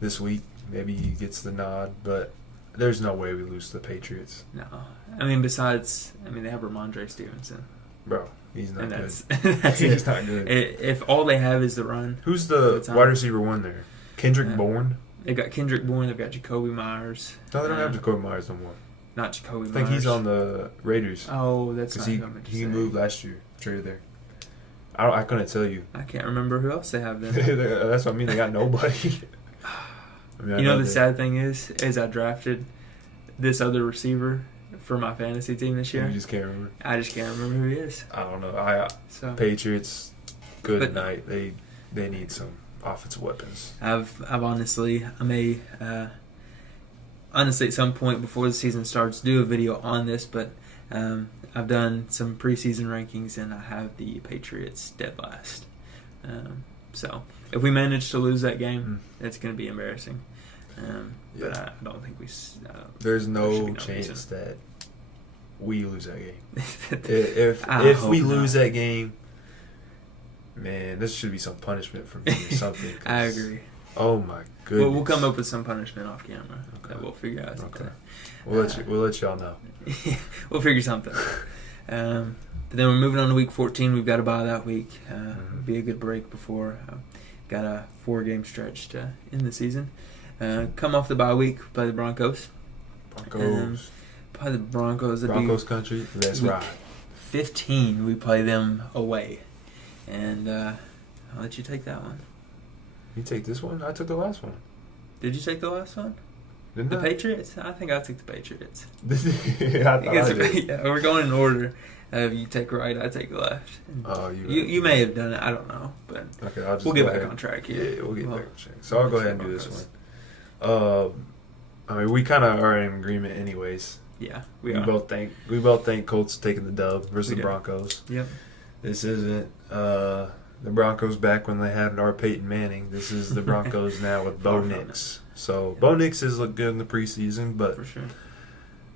this week. Maybe he gets the nod, but there's no way we lose to the Patriots. No. they have Ramondre Stevenson. Bro, he's not good. That's he's not good. If all they have is the run. Who's the wide receiver one there? Kendrick Bourne? They've got Kendrick Bourne. They've got Jacoby Myers. No, they don't have Jacoby Myers no more. Not Jacoby Myers. I think he's on the Raiders. Oh, that's not he moved last year. Traded there. I couldn't tell you. I can't remember who else they have then. That's what I mean. They got nobody. The sad thing is I drafted this other receiver for my fantasy team this year. You just can't remember? I just can't remember who he is. I don't know. Patriots, good night. They need some offensive weapons. Honestly at some point before the season starts do a video on this, but I've done some preseason rankings and I have the Patriots dead last. So if we manage to lose that game, it's going to be embarrassing. But I don't think we. There's no chance that we lose that game. If we lose that game, Man, this should be some punishment for me or something. I agree. Oh my goodness. We'll come up with some punishment off camera that we'll figure out. Okay. We'll let y'all know. We'll figure something. But then we're moving on to week 14. We've got a bye that week. Be a good break before. Got a 4-game stretch to end the season. Come off the bye week, play the Broncos. Play the Broncos. Broncos country. Let's ride. 15, we play them away. And I'll let you take that one. You take this one? I took the last one. Did you take the last one? Didn't the I? Patriots? I think I took the Patriots. I thought I did. Yeah, we're going in order. You take right, I take left. Oh, you may have done it. I don't know, but okay, we'll get back on track here. Yeah, we'll get back on track. So I'll go ahead and do this one. I mean, we kind of are in agreement, anyways. Yeah, we both think Colts taking the dub versus the Broncos. Yep. This isn't the Broncos back when they had our Peyton Manning. This is the Broncos now with Bo Nix. So Bo Nix has looked good in the preseason, but for sure.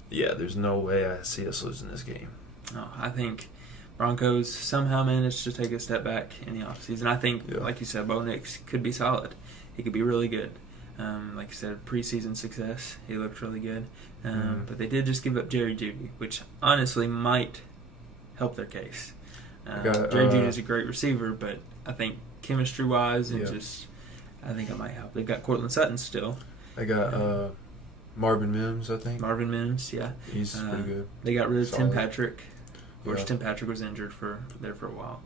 Yeah, there's no way I see us losing this game. No, I think Broncos somehow managed to take a step back in the offseason. I think, like you said, Bo Nix could be solid. He could be really good. Like you said, preseason success. He looked really good. But they did just give up Jerry Jeudy, which honestly might help their case. Jerry Jeudy is a great receiver, but I think chemistry-wise and I think it might help. They've got Cortland Sutton still. They got Marvin Mims, I think. Marvin Mims, yeah. He's pretty good. They got rid of Tim Patrick. Of course, Tim Patrick was injured for a while.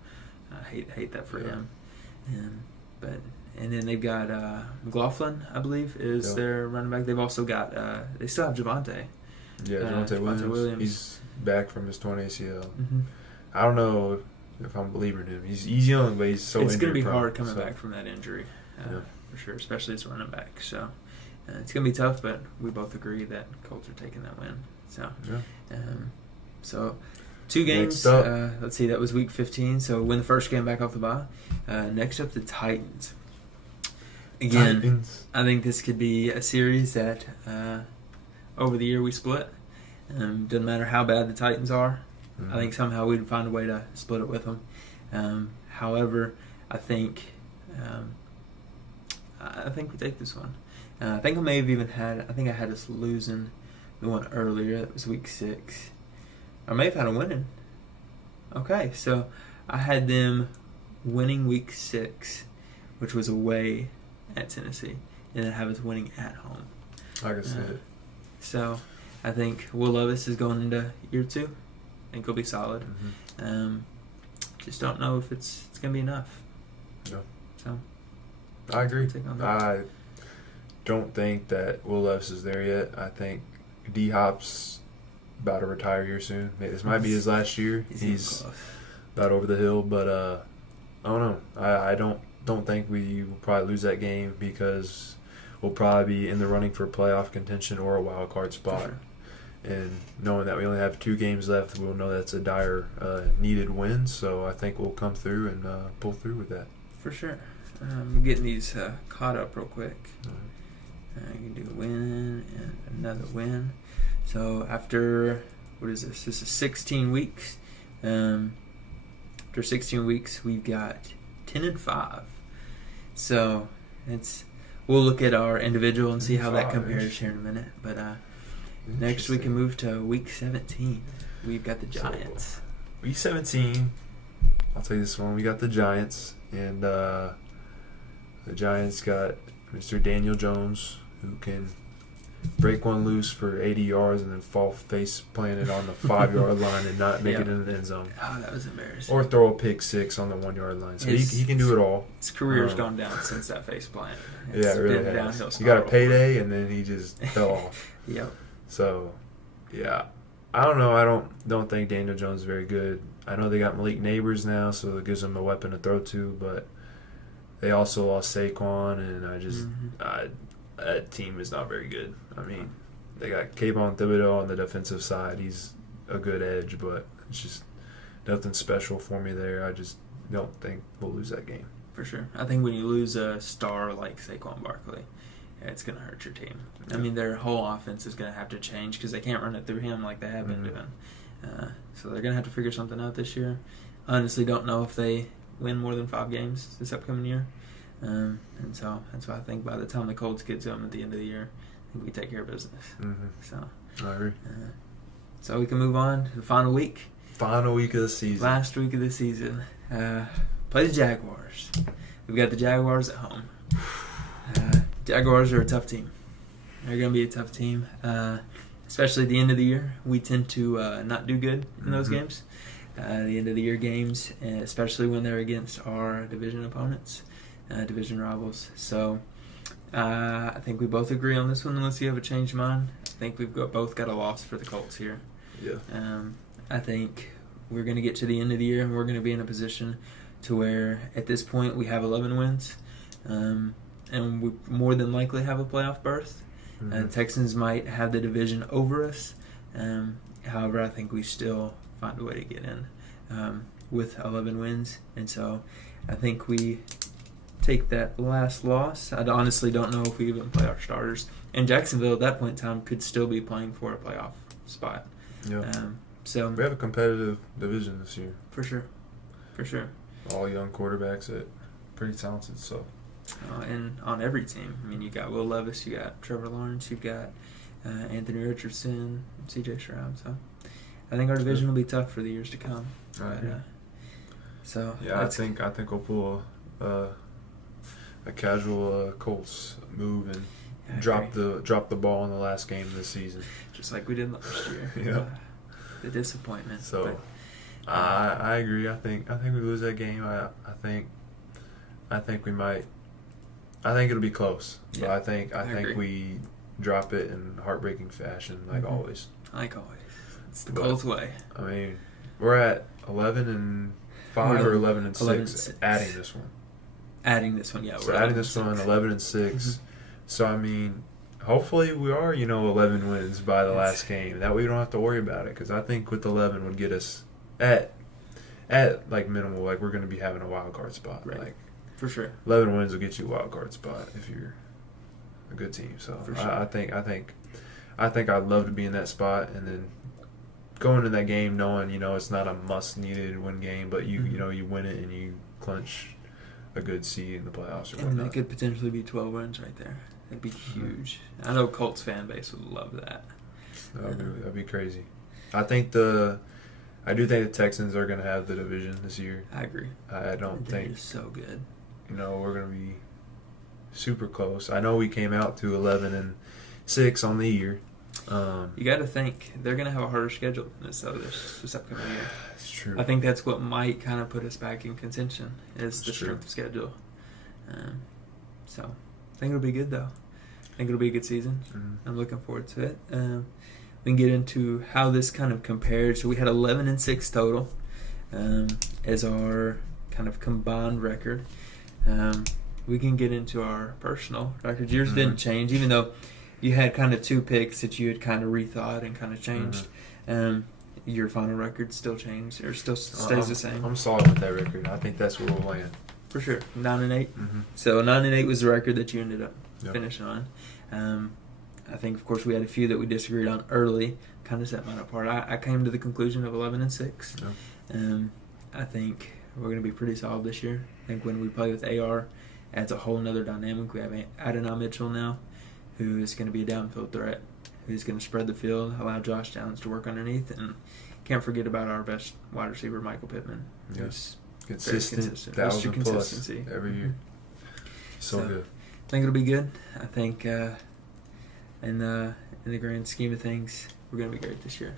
I hate that for him. And then they've got McLaughlin, I believe, is their running back. They've also got they still have Javonte. Yeah, Javonte Williams. He's back from his torn ACL. Mm-hmm. I don't know if I'm believing him. He's young, but he's so injury. It's going to be hard coming back from that injury, for sure, especially as a running back. So it's going to be tough, but we both agree that Colts are taking that win. So 2 games. Let's see, that was week 15. So win the first game back off the bye. Next up, the Titans. Again, I think this could be a series that over the year we split. Doesn't matter how bad the Titans are. I think somehow we'd find a way to split it with them. However, I think we take this one. I think I had us losing the one earlier. That was week 6. I may have had them winning. Okay, so I had them winning week 6, which was away at Tennessee, and then have us winning at home. Like I said. So I think Will Levis is going into year 2. I think he'll be solid. Mm-hmm. Just don't know if it's going to be enough. No. So I agree. I don't think that Will Levis is there yet. I think D-Hop's about to retire here soon. This might be his last year. He's about over the hill, but I don't know. I don't think we will probably lose that game because we'll probably be in the running for playoff contention or a wild card spot. Sure. And knowing that we only have 2 games left, we'll know that's a dire needed win. So I think we'll come through and pull through with that. For sure. I'm getting these caught up real quick. You can do a win and another win. So after, what is this? This is 16 weeks. After 16 weeks, we've got 10-5. So we'll look at our individual and see how that compares here in a minute. But next we can move to week 17. We've got the Giants. So, week 17, I'll tell you this one. We got the Giants, and the Giants got Mr. Daniel Jones, who can break one loose for 80 yards and then fall face planted on the 5-yard line and not make it into the end zone. Oh, that was embarrassing. Or throw a pick 6 on the 1-yard line. So he can do it all. His career's gone down since that face plant. It really has. He got a payday and then he just fell off. Yep. So, yeah. I don't know. I don't think Daniel Jones is very good. I know they got Malik Neighbors now, so it gives them a weapon to throw to, but they also lost Saquon, and that team is not very good. I mean, they got Kayvon Thibodeau on the defensive side. He's a good edge, but it's just nothing special for me there. I just don't think we'll lose that game. For sure. I think when you lose a star like Saquon Barkley, it's going to hurt your team. I mean, their whole offense is going to have to change because they can't run it through him like they have been doing. So they're going to have to figure something out this year. Honestly, don't know if they win more than 5 games this upcoming year. And so that's why I think by the time the Colts get to them at the end of the year, I think we take care of business. Mm-hmm. So I agree. So we can move on to the final week. Final week of the season. Last week of the season. Play the Jaguars. We've got the Jaguars at home. Jaguars are a tough team. They're going to be a tough team, especially at the end of the year. We tend to not do good in those games. The end of the year games, especially when they're against our division opponents, division rivals. So I think we both agree on this one, unless you have a changed mind. I think we've both got a loss for the Colts here. Yeah. I think we're going to get to the end of the year and we're going to be in a position to where at this point we have 11 wins, and we more than likely have a playoff berth. Texans might have the division over us. However, I think we still find a way to get in with 11 wins. And so I think we take that last loss. I honestly don't know if we even play our starters. And Jacksonville at that point in time could still be playing for a playoff spot. Yeah. So we have a competitive division this year. For sure. All young quarterbacks that pretty talented. So. And on every team. I mean, you got Will Levis, you got Trevor Lawrence, you've got Anthony Richardson, C.J. Stroud. So I think our division will be tough for the years to come. So yeah, I think we'll pull a casual Colts move and drop the ball in the last game of the season, just like we did last year. Yeah, the disappointment. So I agree. I think we lose that game. I think we might. I think it'll be close. Yeah, but I think we drop it in heartbreaking fashion, like always. Like always. It's the Colts way. I mean, we're at 11-5 or 11-6, adding this one. Adding this one, yeah. So adding this one, 11-6. So I mean, hopefully we are 11 wins by the last game. That way we don't have to worry about it, because I think with 11 would get us at like minimal, like we're going to be having a wild card spot, right. Like. For sure. 11 wins will get you a wild card spot if you're a good team. So for sure. I think I'd love to be in that spot, and then go into that game knowing it's not a must needed win game, but you you win it and you clinch a good seed in the playoffs or whatnot. And that could potentially be 12 wins right there. That'd be huge. I know Colts fan base would love that. That'd be crazy. I do think the Texans are going to have the division this year. I agree. I don't think they're so good. We're going to be super close. I know we came out to 11-6 on the year. You got to think they're going to have a harder schedule than this upcoming year. That's true. I think that's what might kind of put us back in contention is the strength of schedule. So I think it'll be good, though. I think it'll be a good season. I'm looking forward to it. We can get into how this kind of compared. So we had 11-6 total as our kind of combined record. We can get into our personal records. Yours didn't change, even though you had kind of 2 picks that you had kind of rethought and kind of changed. Your final record still changed, or still stays the same? I'm solid with that record. I think that's where we'll land. For sure. 9-8. So 9-8 was the record that you ended up finishing on. I think, of course, we had a few that we disagreed on early, kind of set mine apart. I came to the conclusion of 11-6. I think we're going to be pretty solid this year. I think when we play with AR, adds a whole nother dynamic. We have Adonai Mitchell now, who is going to be a downfield threat, who's going to spread the field, allow Josh Downs to work underneath, and can't forget about our best wide receiver, Michael Pittman, who's consistent. 1,000 plus every year. So good. I think it'll be good. I think in the grand scheme of things, we're going to be great this year.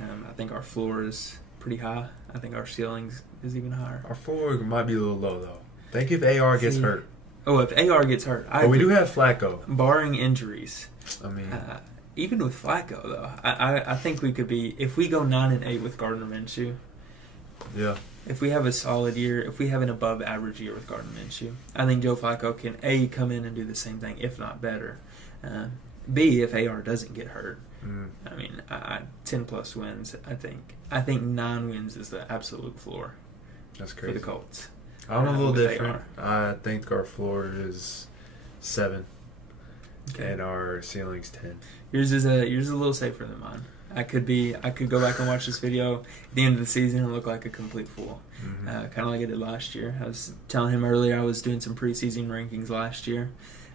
I think our floor is pretty high. I think our ceiling is even higher. Our floor might be a little low, though. Think if AR gets hurt. Oh, if AR gets hurt. But we do have Flacco. Barring injuries. I mean... even with Flacco, though, I think we could be... If we go 9-8 with Gardner Minshew... Yeah. If we have a solid year, if we have an above-average year with Gardner Minshew, I think Joe Flacco can, A, come in and do the same thing, if not better. B, if AR doesn't get hurt. I mean, 10-plus wins, I think. I think 9 wins is the absolute floor. That's crazy. For the Colts. I'm a little different. I think our floor is 7, and our ceiling's 10. Yours is a little safer than mine. I could go back and watch this video at the end of the season and look like a complete fool. Mm-hmm. Kind of like I did last year. I was telling him earlier I was doing some preseason rankings last year.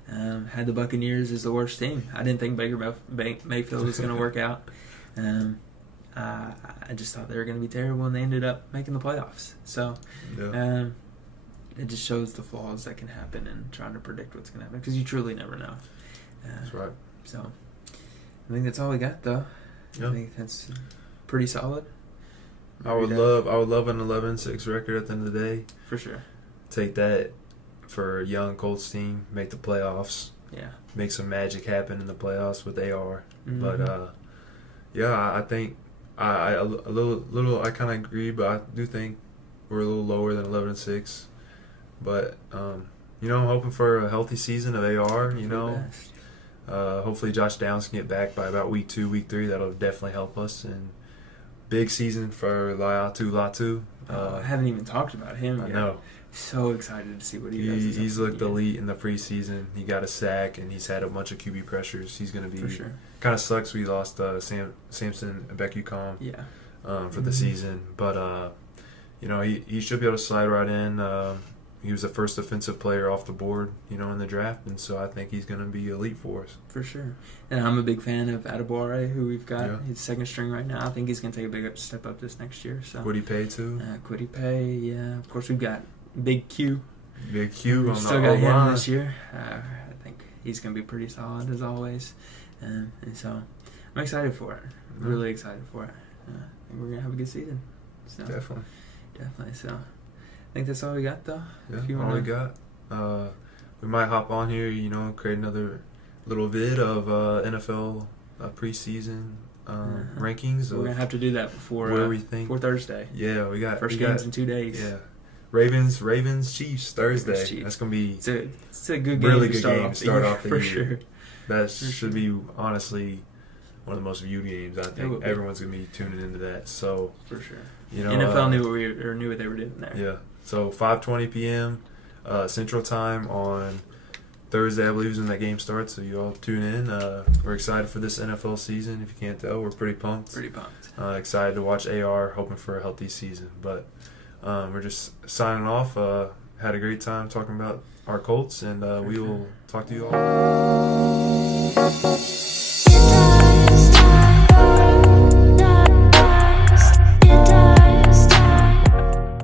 Had the Buccaneers as the worst team. I didn't think Baker Mayfield was going to work out. I just thought they were going to be terrible, and they ended up making the playoffs. So it just shows the flaws that can happen in trying to predict what's going to happen, because you truly never know. That's right. So I think that's all we got, though. Yeah. I think that's pretty solid. I would love an 11-6 record at the end of the day. For sure. Take that for a young Colts team, make the playoffs. Yeah. Make some magic happen in the playoffs with AR. Mm-hmm. But I think I kind of agree, but I do think we're a little lower than 11-6. But I'm hoping for a healthy season of AR. Hopefully Josh Downs can get back by about week 2, week 3. That'll definitely help us. And big season for Latu. I haven't even talked about him yet. I know. So excited to see what he does. He's looked elite in the preseason. He got a sack, and he's had a bunch of QB pressures. He's going to be... For sure. Kind of sucks we lost Samson Ebekukom for the season. But, he should be able to slide right in. He was the first defensive player off the board, in the draft. And so I think he's going to be elite for us. For sure. And I'm a big fan of Adebawore, who we've got. Yeah. He's second string right now. I think he's going to take a big step up this next year. So Kwity Paye, too. Kwity Paye, yeah. Of course, we've got Big Q. Big Q on still the got him line this year. I think he's going to be pretty solid, as always. And so I'm excited for it. Really excited for it. I think we're going to have a good season. So, Definitely. So I think that's all we got, though. Yeah, all we got. We might hop on here, create another little vid of NFL preseason rankings. We're going to have to do that before Thursday. Yeah, we got... First game's in 2 days. Yeah. Ravens, Chiefs, Thursday. Chiefs. That's going to be... It's a good game to start off the year. For sure. That should be, honestly, one of the most viewed games. I think everyone's going to be tuning into that. So for sure. NFL knew what they were doing there. Yeah. So 5:20 p.m. Central Time on Thursday, I believe, is when that game starts. So you all tune in. We're excited for this NFL season. If you can't tell, we're pretty pumped. Excited to watch AR, hoping for a healthy season. But we're just signing off. Had a great time talking about our Colts, and we will talk to you all.